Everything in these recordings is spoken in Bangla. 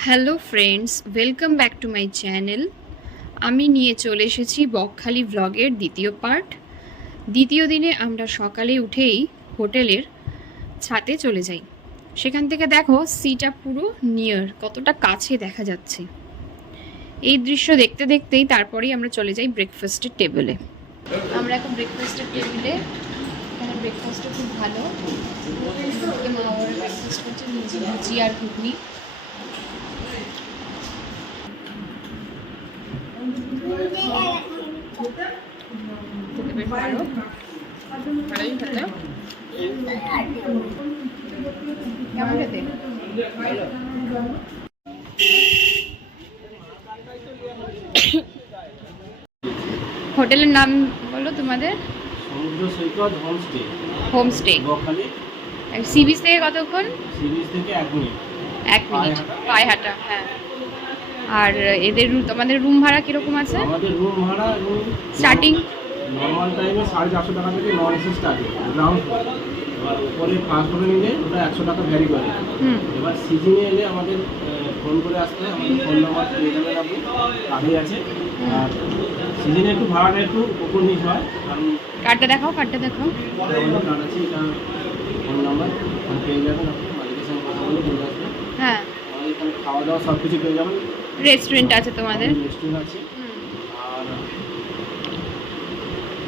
Hello friends welcome back to my channel আমি নিয়ে চলে এসেছি বকখালি ব্লগের দ্বিতীয় পার্ট দ্বিতীয় দিনে আমরা সকালে উঠেই হোটেলের ছাতে চলে যাই। সেখান থেকে দেখো সিটা পুরো নিয়ার কতটা কাছে দেখা যাচ্ছে। এই দৃশ্য দেখতে দেখতেই তারপরেই আমরা চলে যাই ব্রেকফাস্টের টেবিলে আমরা এখন ব্রেকফাস্টের টেবিলে এখানে ব্রেকফাস্টও খুব ভালো। ব্রেকফাস্ট করছে আর ঘুগনি। খেতে ভালোই খেতে কেমন খেতে হোটেলের নাম বলো তোমাদের? Samudra Saikat homestay. Homestay sea beach থেকে কতক্ষণ? থেকে এক মিনিট। এক মিনিট। পায়হাটা। পায়হাটা হ্যাঁ। আর এদের তোমাদের রুম ভাড়া কীরকম আছে? আমাদের রুম ভাড়া রুম Starting? নর্মাল টাইমে সাড়ে চারশো টাকা থেকে non AC starting ground floor এবার উপরে ফার্স্ট ফ্লোরে নিলে ওটা একশো টাকা ভ্যারি করে। এবার সিজনে এলে আমাদের ফোন করে আসতে হয় আমাদের ফোন নাম্বার পেয়ে যাবেন আপনি কার্ডে আছে। আর সিজনে একটু ভাড়াটা একটু উপর নিচ হয় কারণ কার্ডটা দেখাও কার্ডটা দেখাও। কার্ড আছে এটা ফোন নাম্বার পেয়ে যাবেন আপনি মালিকের সঙ্গে কথা বলে চলে আসবেন। হ্যাঁ। আমাদের এখানে খাওয়া দাওয়া সব কিছু পেয়ে যাবেন। রেস্টুরেন্ট আছে তোমাদের? রেস্টুরেন্ট আছে হুম। আর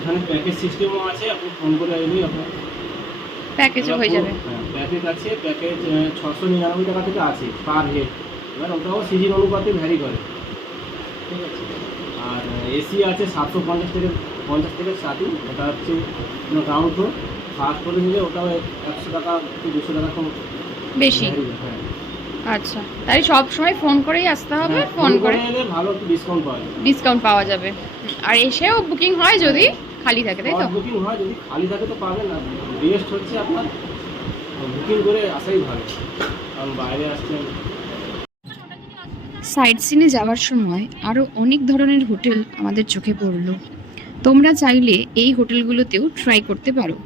এখানে প্যাকেজ সিস্টেমও আছে আপনি ফোন করে এলেই আপনার প্যাকেজও হয়ে যাবে। হ্যাঁ প্যাকেজ আছে প্যাকেজ ছশো নিরানব্বই টাকা থেকে আছে পার হেড এবার ওটাও সিজন অনুপাতে ভ্যারি করে। ঠিক আছে? আর এসি আছে সাতশো পঞ্চাশ থেকে পঞ্চাশ থেকে স্টার্টিং ওটা হচ্ছে গ্রাউন্ড ফ্লোর ফার্স্ট ফ্লোরে নিলে ওটাও একশো টাকা কি দুশো টাকা কম। বেশি? হ্যাঁ। আচ্ছা তাই সব সময় ফোন করেই আসতে হবে হ্যাঁ, ফোন করে এলে ভালো একটু ডিসকাউন্ট পাওয়া যায়। ডিসকাউন্ট পাওয়া যাবে। আর এসেও বুকিং হয় যদি? খালি থাকে তাই তো? বুকিং হয় যদি খালি থাকে তো পাবেন না। বেস্ট হচ্ছে আপনার বুকিং করে আসাই ভালো। কারণ বাইরে আসছেন সাইড সিনে যাওয়ার সময় আরও অনেক ধরনের হোটেল আমাদের চোখে পড়ল। তোমরা চাইলে এই হোটেলগুলোতেও ট্রাই করতে পারো।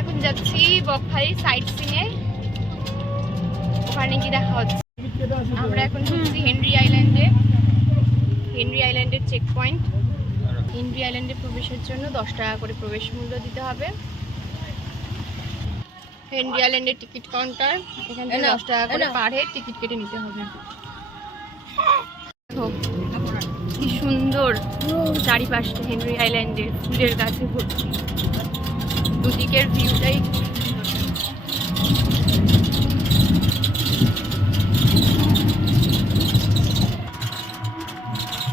এখন যাচ্ছি বকখালি সাইড সিনে। ওখানে কি দেখা হচ্ছে। আমরা এখন ঢুকছি হেনরি আইল্যান্ডে। হেনরি আইল্যান্ডের চেক পয়েন্ট হেনরি আইল্যান্ডে প্রবেশের জন্য দশ টাকা করে প্রবেশ মূল্য দিতে হবে। হেনরি আইল্যান্ডের টিকিট কাউন্টার এখান থেকে দশ টাকা করে পার হেড টিকিট কেটে নিতে হবে। কি সুন্দর চারিপাশটা হেনরি আইল্যান্ডের ফুলের গাছে ভর্তি। দুদিকের ভিউটাই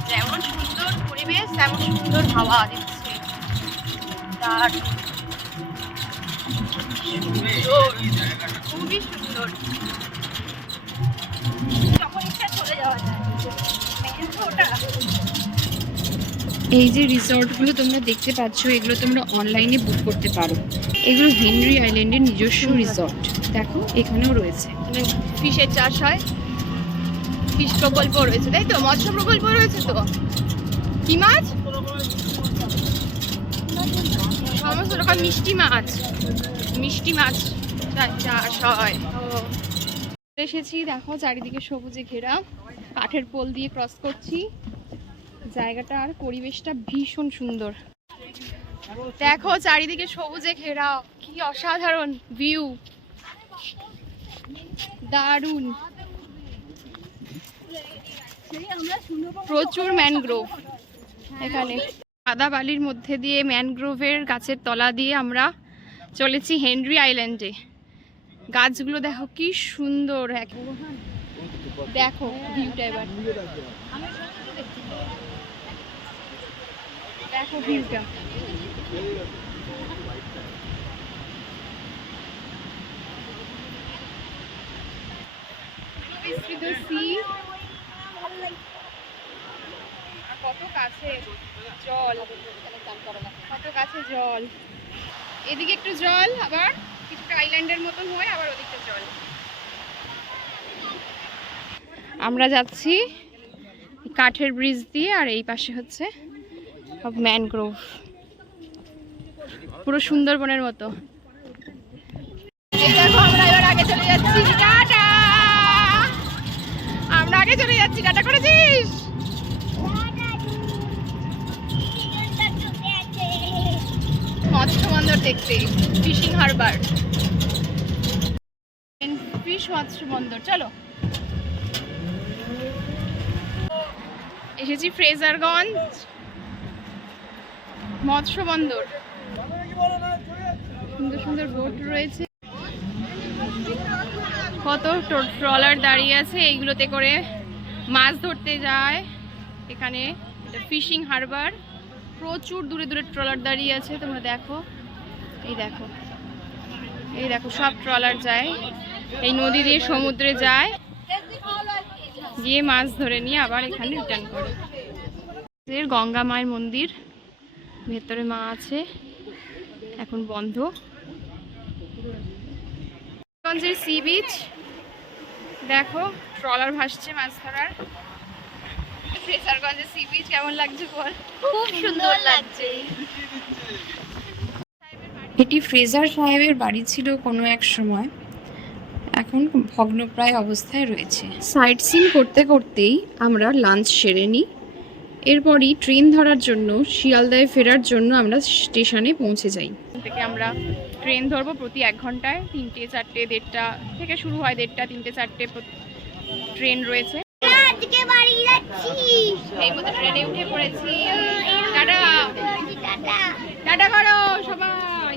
যেমন সুন্দর পরিবেশ তেমন সুন্দর হাওয়া দিচ্ছে। তার খুবই সুন্দর। এই যে রিসর্টগুলো তোমরা দেখতে পাচ্ছ এগুলো তোমরা অনলাইনে বুক করতে পারো। এগুলো হেনরি আইল্যান্ডের নিজস্ব রিসর্ট দেখো, এখানেও রয়েছে। ফিশের চাষ হয়। ফিশ প্রকল্প রয়েছে, তাই তো? মৎস্য প্রকল্প রয়েছে তো? কি মাছ? সমস্ত রকম মিষ্টি মাছ। মিষ্টি মাছ চাষ হয়। এসেছি, দেখো, চারিদিকে সবুজে ঘেরা। কাঠের পোল দিয়ে ক্রস করছি। জায়গাটা আর পরিবেশটা ভীষণ সুন্দর। দেখো, চারিদিকে সবুজে ঘেরা। কি অসাধারণ ভিউ দারুণ। প্রচুর ম্যানগ্রোভ এখানে। সাদা বালির মধ্যে দিয়ে ম্যানগ্রোভের গাছের তলা দিয়ে আমরা চলেছি হেনরি আইল্যান্ডে। গাছগুলো দেখো কি সুন্দর দেখো ভিউটা এবার। দেখো ভিউটা কত কাছে জল? কত কাছে জল? এদিকে একটু জল, আবার কিছুটা আইল্যান্ডের মতন আবার জল। আমরা যাচ্ছি কাঠের ব্রিজ দিয়ে, আর এই পাশে হচ্ছে ম্যানগ্রোভ পুরো সুন্দরবনের মতো। দেখো, আমরা এবার আগে চলে যাচ্ছি। আমরা আগে চলে যাচ্ছি টাটা করেছিস? মৎস্য বন্দর দেখতে, ফিশিং হারবার। ফিশ মৎস্য বন্দর চলো। এসেছি ফ্রেজারগঞ্জ মৎস্য বন্দর সুন্দর সুন্দর বোট রয়েছে। কত ট্রলার দাঁড়িয়ে আছে, এইগুলোতে করে মাছ ধরতে যায়। এখানে ফিশিং হারবার। প্রচুর দূরে দূরে ট্রলার দাঁড়িয়ে আছে, তোমরা দেখো। এই দেখো। এই দেখো, সব ট্রলার যায়। এই নদী দিয়ে সমুদ্রে যায়। গিয়ে মাছ ধরে নিয়ে আবার এখানে রিটার্ন করে। গঙ্গা মায়ের মন্দির। ভেতরে মা আছে। এখন বন্ধ। সি বিচ দেখো ট্রলার ভাসছে মাছ ধরার ফ্রেসারগঞ্জের সি বিচ কেমন লাগছে বল? খুব সুন্দর লাগছে। এটি ফ্রেজার সাহেবের বাড়ি ছিল কোনো এক সময়। এখন ভগ্নপ্রায় অবস্থায় রয়েছে। সাইট সিন করতে করতেই আমরা লাঞ্চ সেরে নিই। এরপরই ট্রেন ধরার জন্য শিয়ালদায় ফেরার জন্য আমরা স্টেশনে পৌঁছে যাই। থেকে আমরা ট্রেন ধরবো প্রতি এক ঘন্টায় তিনটে চারটে দেড়টা থেকে শুরু হয় দেড়টা তিনটে চারটে ট্রেন রয়েছে। আজকে বাড়ি যাচ্ছি। এই মতো ট্রেনে উঠে পড়েছি। টাটা। টাটা। টাটা করো সবাই।